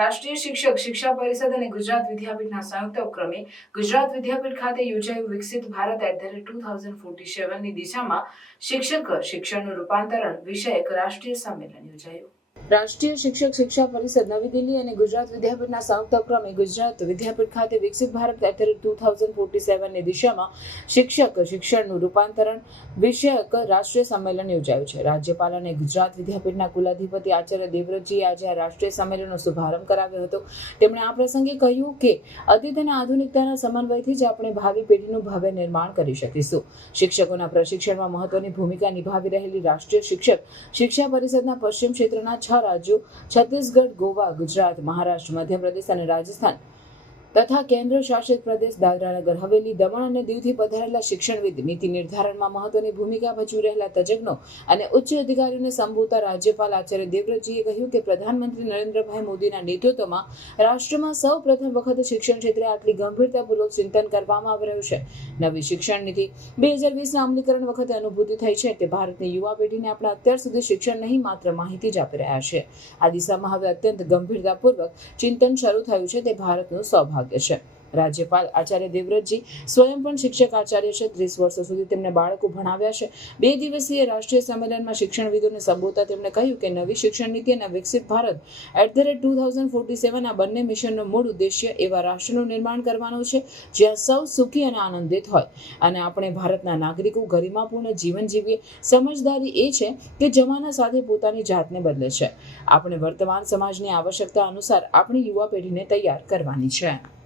રાષ્ટ્રીય શિક્ષક શિક્ષા પરિષદ અને ગુજરાત વિદ્યાપીઠના સંયુક્ત ઉપક્રમે ગુજરાત વિદ્યાપીઠ ખાતે યોજાયું વિકસિત Bharat at the rate two thousand forty સેવનની દિશામાં શિક્ષક શિક્ષણનું રૂપાંતરણ વિષયક રાષ્ટ્રીય સંમેલન યોજાયું. રાષ્ટ્રીય શિક્ષક શિક્ષા પરિષદ નવી દિલ્હી અને ગુજરાત વિદ્યાપીઠના સંયુક્ત ઉપક્રમે ગુજરાત વિદ્યાપીઠ ખાતે વિકસિત Bharat at two thousand forty સેવનની દિશામાં શિક્ષક શિક્ષણનું રૂપાંતરણ વિષયક રાષ્ટ્રીય સંમેલન યોજાયું છે. રાજ્યપાલ અને ગુજરાત વિદ્યાપીઠના કુલાધિપતિ આચાર્ય દેવવ્રતજીએ આજે આ રાષ્ટ્રીય સંમેલનનો શુભારંભ કરાવ્યો હતો. તેમણે આ પ્રસંગે કહ્યું કે અતીત અને આધુનિકતાના સમન્વયથી જ આપણે ભાવિ પેઢીનું ભવ્ય નિર્માણ કરી શકીશું. શિક્ષકોના પ્રશિક્ષણમાં મહત્વની ભૂમિકા નિભાવી રહેલી રાષ્ટ્રીય શિક્ષક શિક્ષા પરિષદના પશ્ચિમ ક્ષેત્રના છ રાજ્યો છત્તીસગઢ ગોવા ગુજરાત મહારાષ્ટ્ર મધ્યપ્રદેશ અને રાજસ્થાન તથા કેન્દ્ર શાસિત પ્રદેશ દાદરાનગર. હવેલી દમણ અને દીવથી પધારેલા શિક્ષણવિદ નીતિ નિર્ધારણમાં મહત્વની ભૂમિકા ભજવી રહેલા તજજ્ઞો અને ઉચ્ચ અધિકારીઓને સંબોધતા રાજ્યપાલ આચાર્ય દેવવ્રતજીએ કહ્યું કે પ્રધાનમંત્રી નરેન્દ્રભાઈ મોદીના નેતૃત્વમાં રાષ્ટ્રમાં સૌ પ્રથમ વખત શિક્ષણ ક્ષેત્રે આટલી ગંભીરતાપૂર્વક ચિંતન કરવામાં આવી રહ્યું છે. નવી શિક્ષણ નીતિ બે હજાર વીસના અમલીકરણ વખતે અનુભૂતિ થઈ છે કે ભારતની યુવા પેઢીને આપણે અત્યાર સુધી શિક્ષણ નહીં માત્ર માહિતી જ આપી રહ્યા છે. આ દિશામાં હવે અત્યંત ગંભીરતાપૂર્વક ચિંતન શરૂ થયું છે તે ભારતનું સૌભાગ્ય છે. રાજ્યપાલ આચાર્ય દેવવ્રતજી, સ્વયં પણ શિક્ષક આચાર્ય છે. ત્રીસ વર્ષો સુધી તેમને બાળકો ભણાવ્યા છે. બે દિવસીય રાષ્ટ્રીય સંમેલનમાં શિક્ષણવિદોને સંબોધતા તેમણે કહ્યું કે નવી શિક્ષણ નીતિ અને વિકસિત Bharat at the rate two thousand forty seven આ બંને મિશનનો મૂળ ઉદ્દેશ્ય એવા રાષ્ટ્રનું નિર્માણ કરવાનું છે, જ્યાં સૌ સુખી અને આનંદિત હોય. અને આપણે ભારતના નાગરિકો ગરિમાપૂર્ણ જીવન જીવીએ. સમજદારી એ છે કે જમાના સાથે પોતાની જાતને બદલે છે. આપણે વર્તમાન સમાજની આવશ્યકતા અનુસાર આપણી યુવા પેઢીને તૈયાર કરવાની છે.